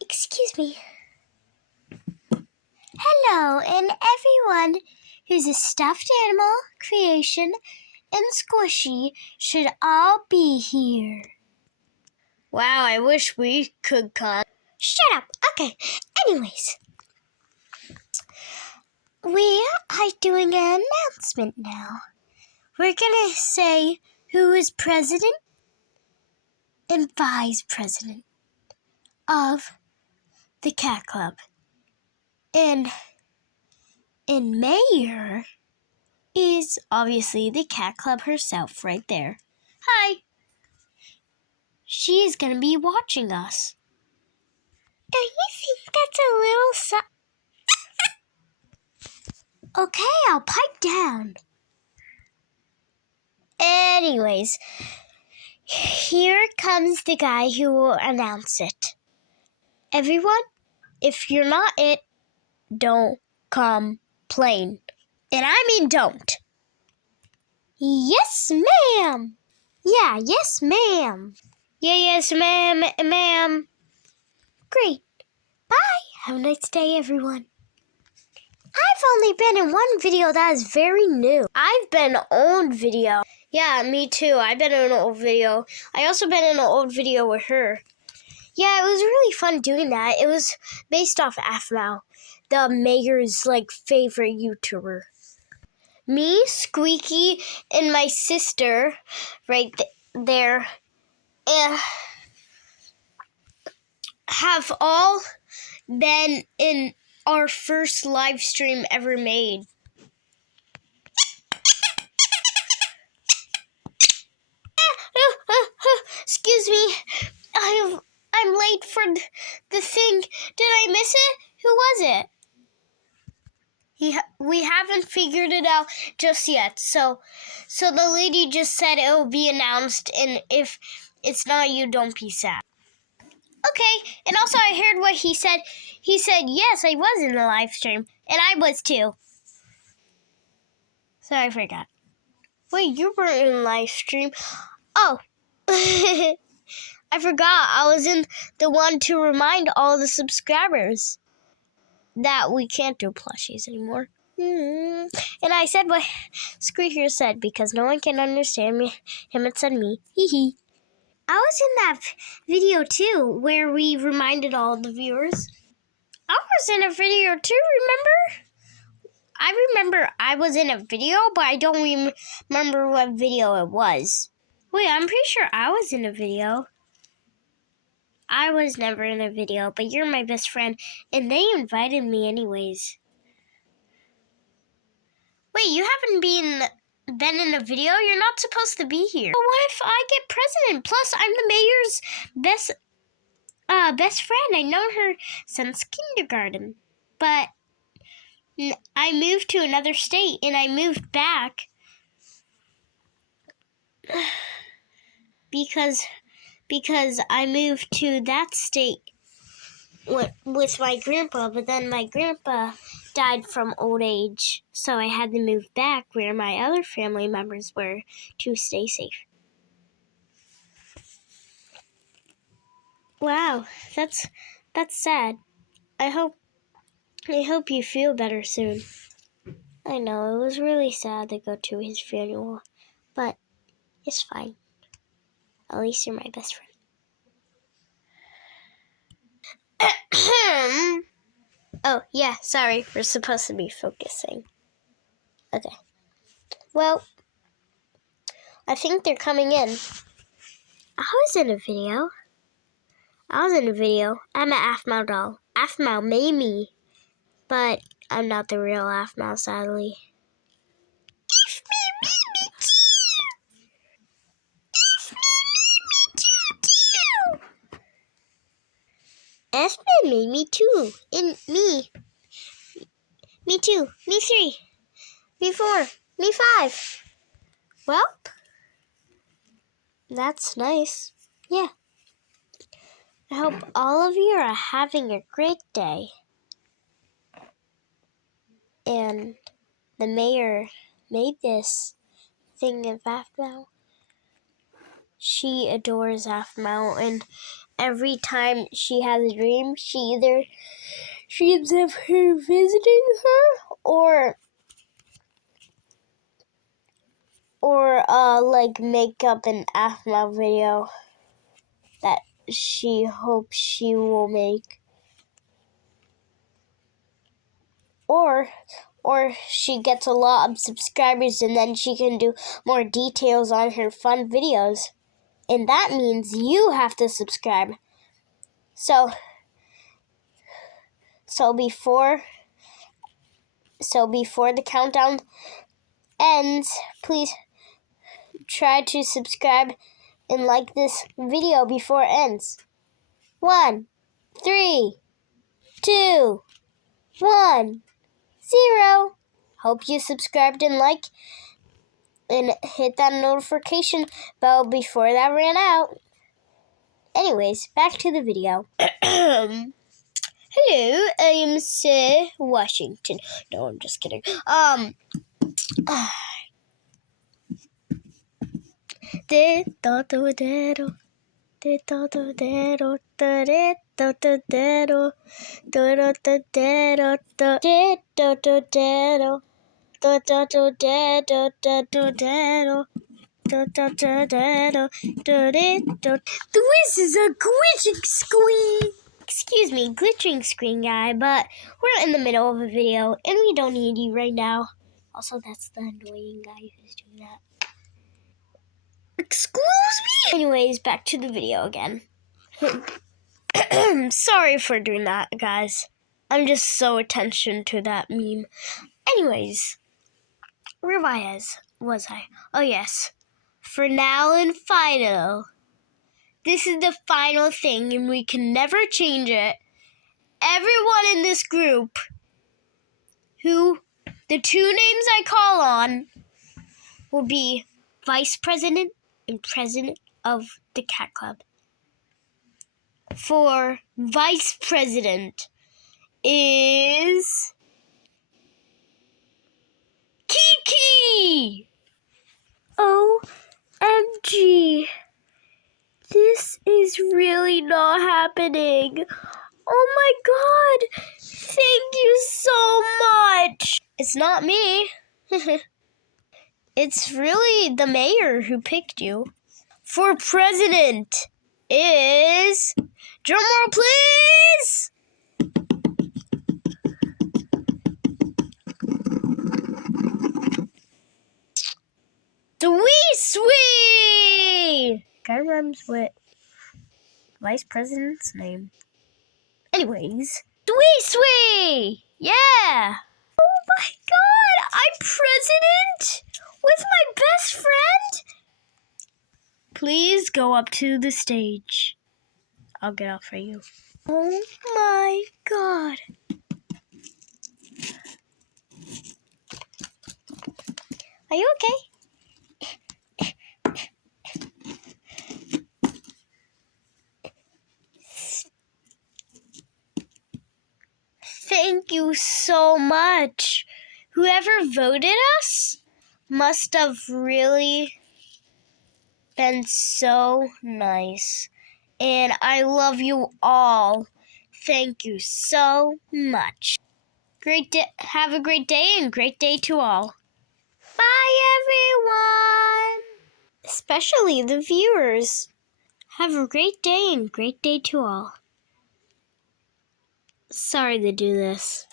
Excuse me. Hello, and everyone who's a stuffed animal, creation, and squishy should all be here. Wow, I wish we could come. Shut up. Okay, anyways. We are doing an announcement now. We're gonna say who is president and vice president of the Cat Club. And mayor is obviously the Cat Club herself right there. Hi. She's gonna be watching us. Don't you think that's a little Okay, I'll pipe down. Anyways, here comes the guy who will announce it. Everyone, if you're not it, don't complain. And I mean don't. Yes, ma'am. Yeah, yes, ma'am. Yeah, yes, ma'am. Great. Bye. Have a nice day, everyone. I've only been in one video that is very new. I've been in an old video. Yeah, me too. I've been in an old video. I also been in an old video with her. Yeah, it was really fun doing that. It was based off Afmao, the mayor's favorite YouTuber. Me, Squeaky, and my sister right there have all been in our first live stream ever made. Excuse me. I'm late for the thing. Did I miss it? Who was it? We haven't figured it out just yet. So the lady just said it will be announced, and if it's not you, don't be sad. Okay, and also I heard what he said. He said, yes, I was in the live stream, and I was too. So I forgot. Wait, you weren't in the live stream? Oh, I forgot. I was in the one to remind all the subscribers that we can't do plushies anymore. And I said what Squeaker said because no one can understand me. Him and said me. Hee hee. I was in that video too, where we reminded all the viewers. I was in a video too, remember? I remember I was in a video, but I don't remember what video it was. Wait, I'm pretty sure I was in a video. I was never in a video, but you're my best friend, and they invited me anyways. Wait, you haven't been in a video? You're not supposed to be here. But what if I get president? Plus, I'm the mayor's best friend. I've known her since kindergarten. But I moved to another state, and I moved back because I moved to that state with my grandpa, but then my grandpa died from old age, so I had to move back where my other family members were to stay safe. Wow, that's sad. I hope you feel better soon. I know, it was really sad to go to his funeral, but it's fine. At least you're my best friend. Oh, yeah, sorry. We're supposed to be focusing. Okay. Well, I think they're coming in. I was in a video. I'm an Afmao doll. Afmao made me, but I'm not the real Afmao, sadly. Afmao made me too. And me. Me too. Me 3. Me 4. Me 5. Well, that's nice. Yeah. I hope all of you are having a great day. And the mayor made this thing of Afmao. She adores Afmao, and every time she has a dream, she dreams of her visiting her or like make up an AFMA video that she hopes she will make. Or she gets a lot of subscribers and then she can do more details on her fun videos. And that means you have to subscribe. So before the countdown ends, please try to subscribe and like this video before it ends. 1, 3, 2, 1, 0. Hope you subscribed and like and hit that notification bell before that ran out. Anyways, back to the video. Hello, I am Sir Washington. No, I'm just kidding. This is a glitching screen. Excuse me, glitching screen guy, but we're in the middle of a video and we don't need you right now. Also, that's the annoying guy who's doing that. Excuse me? Anyways, back to the video again. Sorry for doing that, guys. I'm just so attention to that meme. Anyways, where was I? Oh yes. For now and final. This is the final thing and we can never change it. Everyone in this group the two names I call on will be Vice President and President of the Cat Club. For Vice President is Kiki! OMG. This is really not happening. Oh my god! Thank you so much! It's not me. It's really the mayor who picked you. For president is... Drumroll, please! Sweet! Guy rhymes with vice president's name. Anyways, Sweet! Yeah! Oh my god! I'm president? With my best friend? Please go up to the stage. I'll get out for you. Oh my god. Are you okay? Thank you so much. Whoever voted us must have really been so nice. And I love you all. Thank you so much. Great day. Have a great day and great day to all. Bye, everyone. Especially the viewers. Have a great day and great day to all. Sorry to do this.